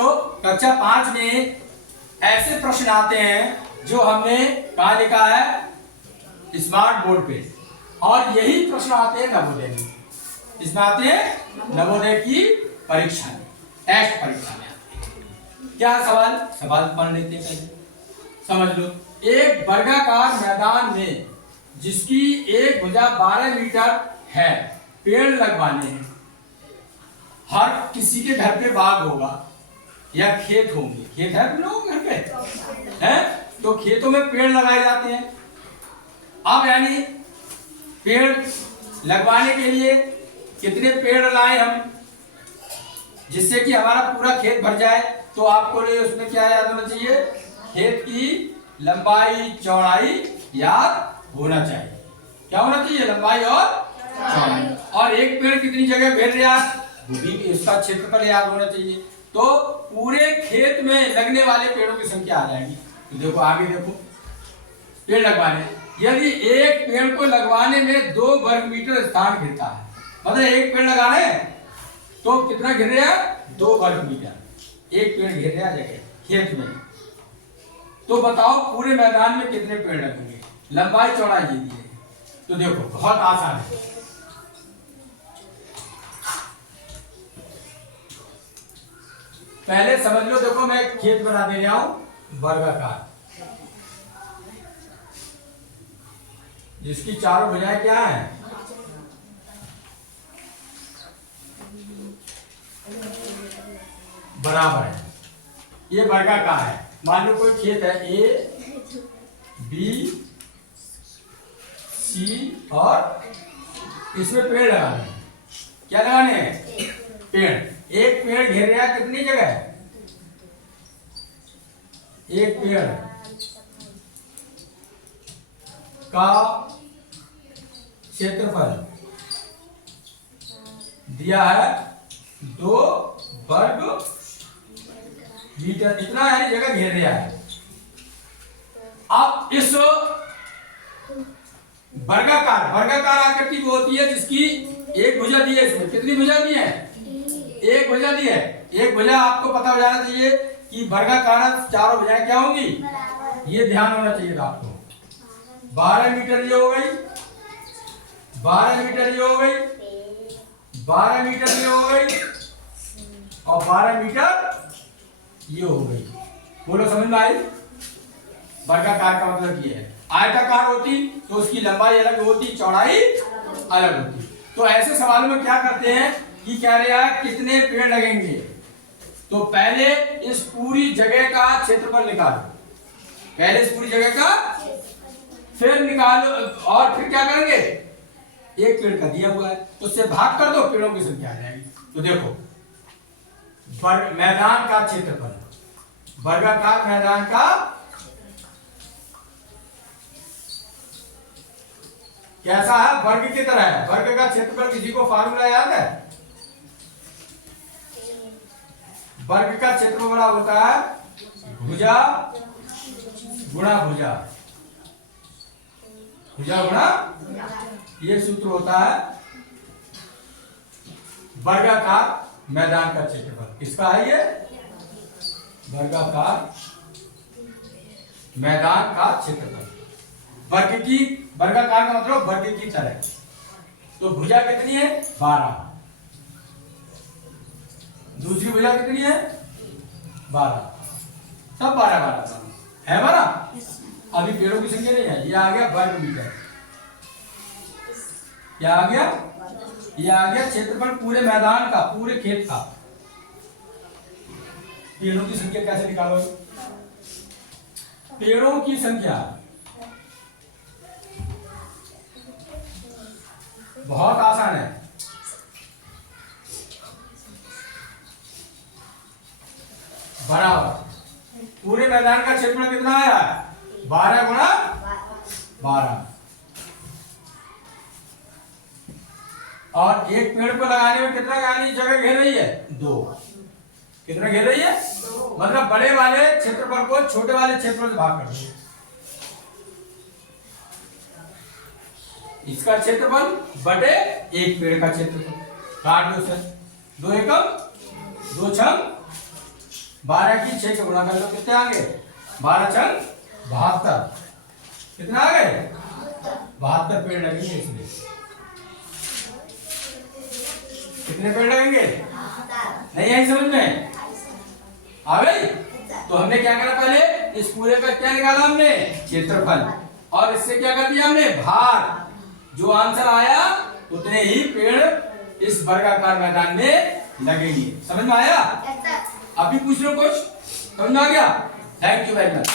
बच्चों कक्षा 5 में ऐसे प्रश्न आते हैं जो हमने कहा लिखा है स्मार्ट बोर्ड पे, और यही प्रश्न आते हैं नवोदय में। इसमें आते हैं नवोदय की परीक्षा में, टेस्ट परीक्षा में आते हैं। क्या सवाल पढ़ लेते हैं पहले, समझ लो। एक वर्गाकार मैदान में जिसकी एक भुजा 12 मीटर है, पेड़ लगवाने हैं। हर किसी के घर पे बाग होगा या खेत होंगे, खेत है लोग घर पे हैं, तो खेतों में पेड़ लगाए जाते हैं। अब यानी पेड़ लगवाने के लिए कितने पेड़ लाए हम, जिससे कि हमारा पूरा खेत भर जाए, तो आपको उसमें क्या याद होना चाहिए, खेत की लंबाई चौड़ाई याद होना चाहिए। क्या होना चाहिए, लंबाई और चौड़ाई। और एक पेड़ कितनी जगह घेर रहा है, वो भी इसका क्षेत्रफल याद होना चाहिए। तो पूरे खेत में लगने वाले पेड़ों की संख्या आ जाएगी। तो देखो आगे देखो, पेड़ लगवाने, यदि एक पेड़ को लगवाने में 2 वर्ग मीटर स्थान घिरता है, मतलब एक पेड़ लगा रहे हैं तो कितना घिर रहा है, 2 वर्ग मीटर एक पेड़ घेर रहा जगह खेत में। तो बताओ पूरे मैदान में कितने पेड़ लगेंगे, लंबाई चौड़ाई ये दी है। तो देखो बहुत आसान है, पहले समझ लो। देखो मैं खेत बना दे रहा हूं वर्गाकार, जिसकी चारों भुजाएं क्या है, बराबर है। ये वर्गाकार है। मान लो कोई खेत है, ए बी सी, और इसमें पेड़ लगाने हैं। क्या लगाने हैं, पेड़। एक पेड़ घेर रहा कितनी जगह, एक पेड़ का क्षेत्रफल दिया है 2 वर्ग मीटर, इतना यानी जगह घेर रहा है। अब इस वर्गाकार आकृति वो होती है जिसकी एक भुजा दी है। इसमें कितनी भुजा दी है, एक भुजा दी है। एक भुजा आपको पता हो जाना चाहिए कि वर्गाकार चारों भुजाएं क्या होंगी, ये ध्यान होना चाहिए था आपको। 12 मीटर ये हो गई, 12 मीटर ये हो गई, 12 मीटर ये हो गई, और 12 मीटर ये हो गई। बोलो समझ में आई। वर्गाकार का मतलब ये है। आयताकार होती तो उसकी लंबाई अलग होती, चौड़ाई अलग होती। तो ऐसे सवालों में क्या करते हैं कि कह रहे हैं कितने पेड़ लगेंगे, तो पहले इस पूरी जगह का क्षेत्रफल निकालो, पहले इस पूरी जगह का, फिर निकालो, और फिर क्या करेंगे, एक पेड़ का दिया हुआ है उससे भाग कर दो, पेड़ों की संख्या आ जाएगी। तो देखो मैदान का क्षेत्रफल, वर्गाकार मैदान का कैसा है, वर्ग की तरह है। वर्ग का क्षेत्रफल किसी को फार्मूला याद है, वर्ग का क्षेत्रफल बड़ा होता है भुजा गुणा भुजा, भुजा गुणा, ये सूत्र होता है वर्गाकार मैदान का क्षेत्रफल। किसका है ये, वर्गाकार मैदान का क्षेत्रफल। वर्गाकार का मतलब वर्ग की तरह। तो भुजा कितनी है, 12, दूसरी भुजा कितनी है, 12, सब 12 है 12। अभी पेड़ों की संख्या नहीं है। ये आ गया वर्ग मीटर, क्या आ गया, ये आ गया क्षेत्रफल पूरे मैदान का, पूरे खेत का। पेड़ों की संख्या कैसे निकालोगे, पेड़ों की संख्या बहुत आसान है। बराबर पूरे मैदान का क्षेत्रफल कितना आया, 12 गुणा 12, और एक पेड़ को लगाने में कितना यानी जगह घेर रही है, 2। कितना घेर रही है, 2। मतलब बड़े वाले क्षेत्रफल को छोटे वाले क्षेत्रफल से भाग कर दो। इसका क्षेत्रफल बटे एक पेड़ का क्षेत्रफल, काट दो सर, 2 एकम 2 छम 12 की 6 से गुणा कर लो, कितने आ गए? 12 छंग 72। कितना आ गए? 72 पेड़ लगेंगे इसमें। कितने पेड़ लगेंगे? नहीं आई समझ में? आ गई? तो हमने क्या करा, पहले इस पूरे का क्या निकाला हमने? क्षेत्रफल। और इससे क्या कर दिया हमने? भाग। जो आंसर आया उतने ही पेड़ इस वर्गाकार मैदान में लगेंगे। समझ में आया? अभी पूछ लो कुछ, समझ में आ गया? Thank you very much.